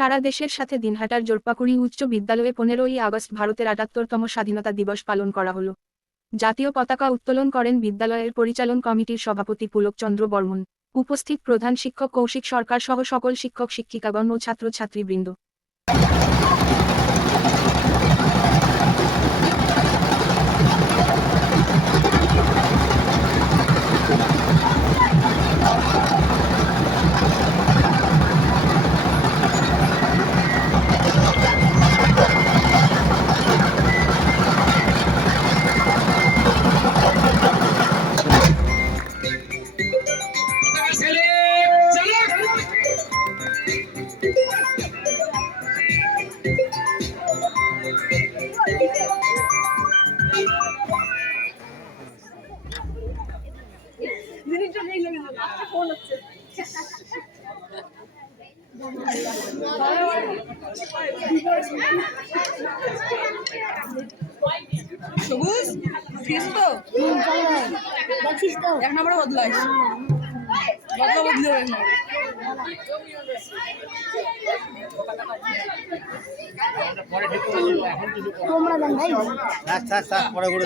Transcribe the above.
সারা দেশের সাথে দিনহাটার জোরপাকুড়ি উচ্চ বিদ্যালয়ে পনেরোই আগস্ট ভারতের আটাত্তরতম স্বাধীনতা দিবস পালন করা হলো। জাতীয় পতাকা উত্তোলন করেন বিদ্যালয়ের পরিচালন কমিটির সভাপতি পুলকচন্দ্র বর্মন, উপস্থিত প্রধান শিক্ষক কৌশিক সরকার সহ সকল শিক্ষক, শিক্ষিকাগণ ও ছাত্রছাত্রীবৃন্দ। সবুজ? তো দেখছিস তো? এক নম্বরে বদলাইস বদলা বদলি এক তোমরা দেন ভাই আচ্ছা আচ্ছা পরে করে